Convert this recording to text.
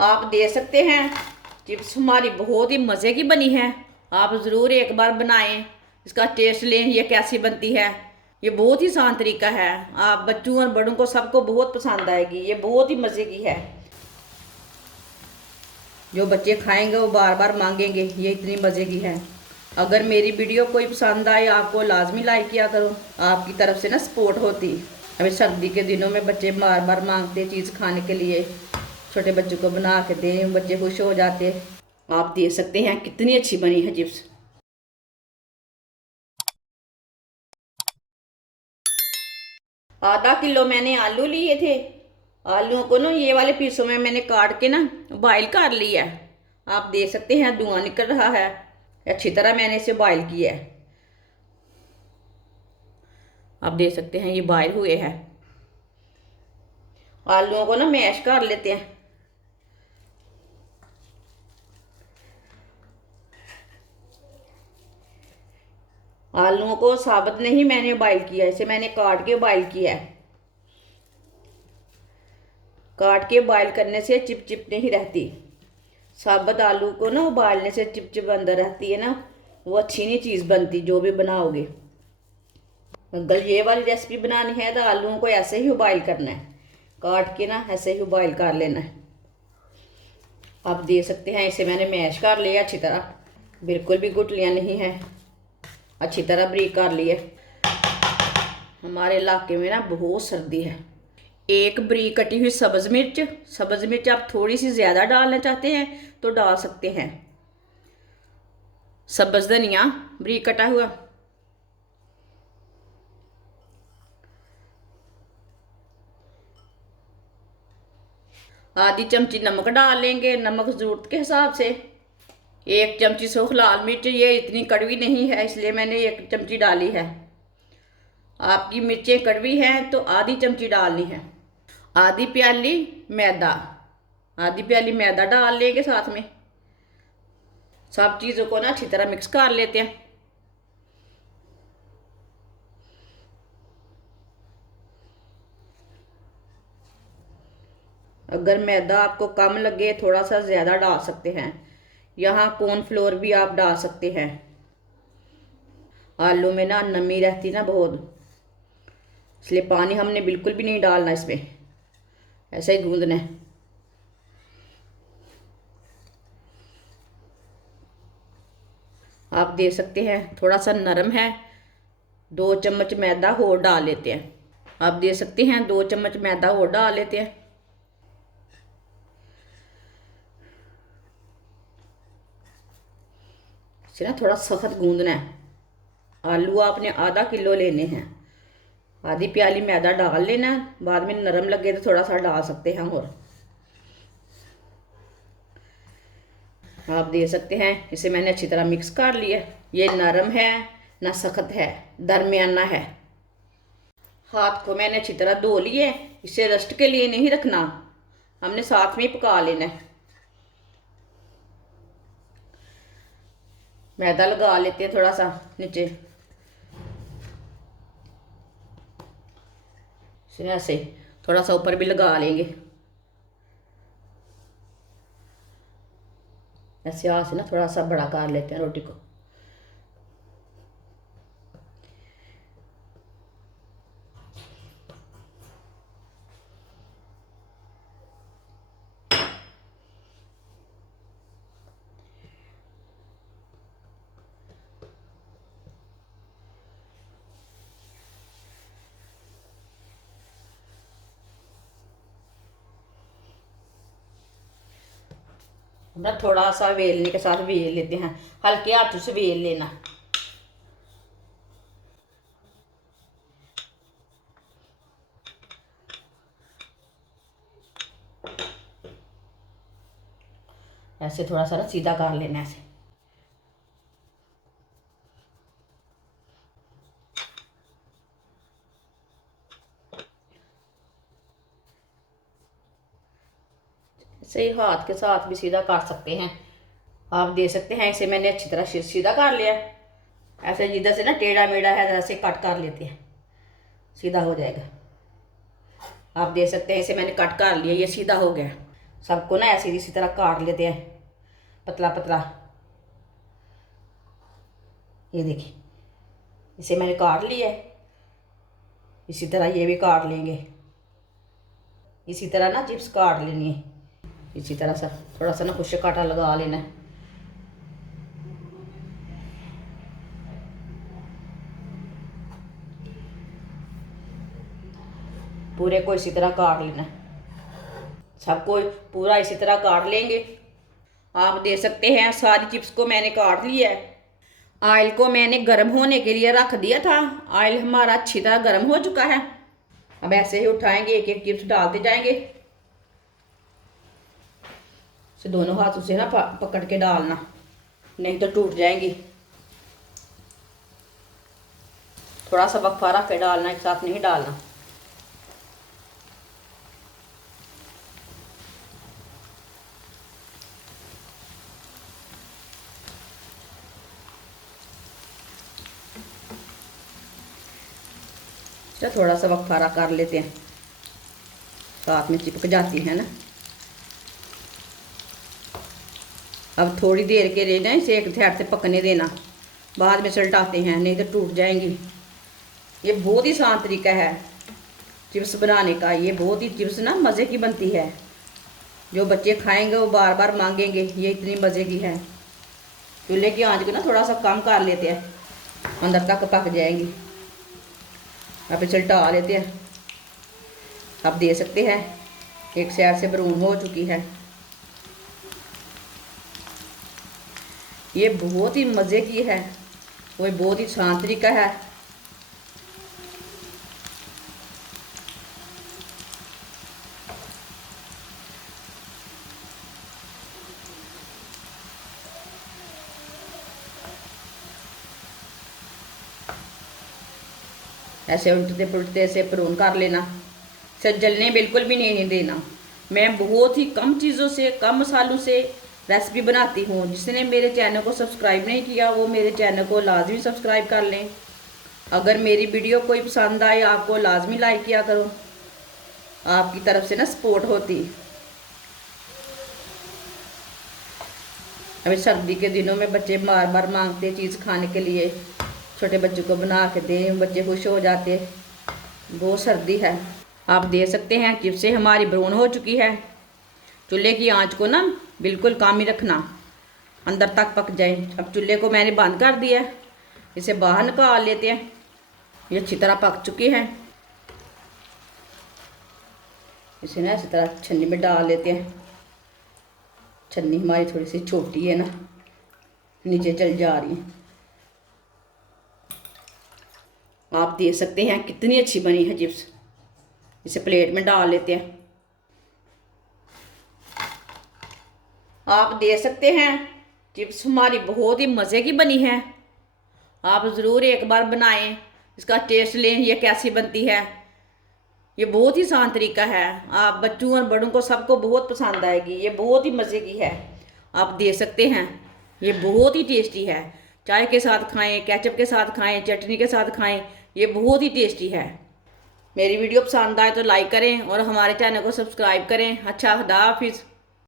आप दे सकते हैं। चिप्स हमारी बहुत ही मज़े की बनी है। आप ज़रूर एक बार बनाएं, इसका टेस्ट लें ये कैसी बनती है। ये बहुत ही आसान तरीका है, आप बच्चों और बड़ों को सबको बहुत पसंद आएगी। ये बहुत ही मज़े की है, जो बच्चे खाएंगे वो बार बार मांगेंगे, ये इतनी मज़े की है। अगर मेरी वीडियो कोई पसंद आए आपको लाजमी लाइक किया करो, आपकी तरफ से ना सपोर्ट होती। अभी सर्दी के दिनों में बच्चे बार बार मांगते चीज़ खाने के लिए, छोटे बच्चों को बना के दें, बच्चे खुश हो जाते। आप दे सकते हैं कितनी अच्छी बनी है चिप्स। आधा किलो मैंने आलू लिए थे। आलूओं को ना ये वाले पीसों में मैंने काट के ना बॉयल कर लिया है। आप देख सकते हैं धुआं निकल रहा है, अच्छी तरह मैंने इसे बॉयल किया है। आप देख सकते हैं ये बॉयल हुए हैं। आलूओं को ना मैश कर लेते हैं। आलूओं को साबुत नहीं मैंने बॉयल किया, इसे मैंने काट के बॉयल किया है। काट के बॉयल करने से चिप चिप नहीं रहती। साबुत आलू को ना उबालने से चिप चिप अंदर रहती है ना, वो अच्छी नहीं चीज़ बनती जो भी बनाओगे। अगर ये वाली रेसिपी बनानी है तो आलूओं को ऐसे ही उबाइल करना है, काट के ना ऐसे ही उबाइल कर लेना है। आप देख सकते हैं इसे मैंने मैश कर लिया अच्छी तरह, बिल्कुल भी गुठलियाँ नहीं है, अच्छी तरह ब्रीक कर लिए। हमारे इलाके में ना बहुत सर्दी है। एक बरीक कटी हुई सब्ज़ मिर्च आप थोड़ी सी ज़्यादा डालना चाहते हैं तो डाल सकते हैं। सब्ज़ धनिया बरीक कटा हुआ, आधी चमची नमक डाल लेंगे, नमक ज़रूरत के हिसाब से। एक चमची सूख लाल मिर्च, ये इतनी कड़वी नहीं है इसलिए मैंने एक चमची डाली है। आपकी मिर्चें कड़वी हैं तो आधी चमची डालनी है। आधी प्याली मैदा, आधी प्याली मैदा डाल लेंगे साथ में। सब चीज़ों को ना अच्छी तरह मिक्स कर लेते हैं। अगर मैदा आपको कम लगे थोड़ा सा ज़्यादा डाल सकते हैं। यहाँ कॉर्नफ्लोर भी आप डाल सकते हैं। आलू में ना नमी रहती ना बहुत, इसलिए पानी हमने बिल्कुल भी नहीं डालना इसमें, ऐसे ही गूंदना है। आप देख सकते हैं थोड़ा सा नरम है, 2 चम्मच मैदा और डाल लेते हैं। आप देख सकते हैं 2 चम्मच मैदा और डाल लेते हैं। इसे ना थोड़ा सख्त गूंदना है। आलू आपने आधा किलो लेने हैं, आधी प्याली मैदा डाल लेना, बाद में नरम लगे तो थोड़ा सा डाल सकते हैं और। आप देख सकते हैं इसे मैंने अच्छी तरह मिक्स कर लिया। ये नरम है ना सख्त है, दरमियाना है। हाथ को मैंने अच्छी तरह धो लिए, इसे रेस्ट के लिए नहीं रखना, हमने साथ में ही पका लेना है। मैदा लगा लेते हैं थोड़ा सा नीचे, ऐसे थोड़ा सा ऊपर भी लगा लेंगे। ऐसे हाथ से ना थोड़ा सा बड़ा कर लेते हैं रोटी को। ना थोड़ा सा वेलने के साथ वेल लेते हैं, हल्के हाथों से वेल लेना। ऐसे थोड़ा सा ना सीधा कर लेना ऐसे। ऐसे ही हाथ के साथ भी सीधा कर सकते हैं। आप दे सकते हैं इसे मैंने अच्छी तरह सीधा कर लिया। ऐसे जिधर से ना टेढ़ा मेढ़ा है ऐसे कट कर लेते हैं, सीधा हो जाएगा। आप देख सकते हैं इसे मैंने कट कर लिया, ये सीधा हो गया। सबको ना ऐसे इसी तरह काट लेते हैं, पतला पतला। ये देखिए, इसे मैंने काट लिया है। इसी तरह ये भी काट लेंगे। इसी तरह ना चिप्स काट लेनी है। इसी तरह सा थोड़ा सा ना कुछ कांटा लगा लेना है। पूरे को इसी तरह काट लेना है। सबको पूरा इसी तरह काट लेंगे। आप देख सकते हैं सारी चिप्स को मैंने काट लिया है। ऑयल को मैंने गर्म होने के लिए रख दिया था। ऑयल हमारा अच्छी तरह गर्म हो चुका है। अब ऐसे ही उठाएंगे, एक एक चिप्स डालते जाएंगे। इसे दोनों हाथों से ना पकड़ के डालना, नहीं तो टूट जाएंगी। थोड़ा सा वक्फा रख के डालना, एक साथ नहीं डालना। थोड़ा सा वक्फारा कर लेते हैं, साथ में चिपक जाती है ना। अब थोड़ी देर के लिए ना इसे एक साइड से पकने देना, बाद में सलटाते हैं, नहीं तो टूट जाएंगी। ये बहुत ही आसान तरीका है चिप्स बनाने का। ये बहुत ही चिप्स ना मज़े की बनती है। जो बच्चे खाएंगे वो बार बार मांगेंगे, ये इतनी मज़े की है। चूल्हे की आंच को ना थोड़ा सा कम कर लेते हैं, अंदर तक पक जाएंगी। अब चलटा लेते हैं। आप दे सकते हैं एक साइड से ब्राउन हो चुकी है। ये बहुत ही मज़े की है, वो बहुत ही आसान तरीका है। ऐसे उल्टते पुलटते ऐसे ब्राउन कर लेना, इसे जलने बिल्कुल भी नहीं देना। मैं बहुत ही कम चीज़ों से, कम मसालों से रेसिपी बनाती हूँ। जिसने मेरे चैनल को सब्सक्राइब नहीं किया वो मेरे चैनल को लाजमी सब्सक्राइब कर लें। अगर मेरी वीडियो कोई पसंद आए आपको लाजमी लाइक किया करो, आपकी तरफ से ना सपोर्ट होती। अभी सर्दी के दिनों में बच्चे बार बार मांगते चीज़ खाने के लिए, छोटे बच्चों को बना के दें, बच्चे खुश हो जाते। बहुत सर्दी है। आप दे सकते हैं चिप्सें हमारी ब्राउन हो चुकी है। चूल्हे की आंच को ना बिल्कुल कम ही रखना, अंदर तक पक जाए। अब चूल्हे को मैंने बंद कर दिया, इसे बाहर निकाल लेते हैं। ये अच्छी तरह पक चुकी है। इसे ना इसी तरह छन्नी में डाल लेते हैं। छन्नी हमारी थोड़ी सी छोटी है ना, नीचे चल जा रही है। आप देख सकते हैं कितनी अच्छी बनी है चिप्स। इसे प्लेट में डाल लेते हैं। आप देख सकते हैं चिप्स हमारी बहुत ही मज़े की बनी है। आप ज़रूर एक बार बनाएं, इसका टेस्ट लें ये कैसी बनती है। ये बहुत ही आसान तरीका है, आप बच्चों और बड़ों को सबको बहुत पसंद आएगी। ये बहुत ही मज़े की है। आप देख सकते हैं ये बहुत ही टेस्टी है। चाय के साथ खाएं, केचप के साथ खाएं, चटनी के साथ खाएं, ये बहुत ही टेस्टी है। मेरी वीडियो पसंद आए तो लाइक करें और हमारे चैनल को सब्सक्राइब करें। अच्छा, खुदा हाफिज़।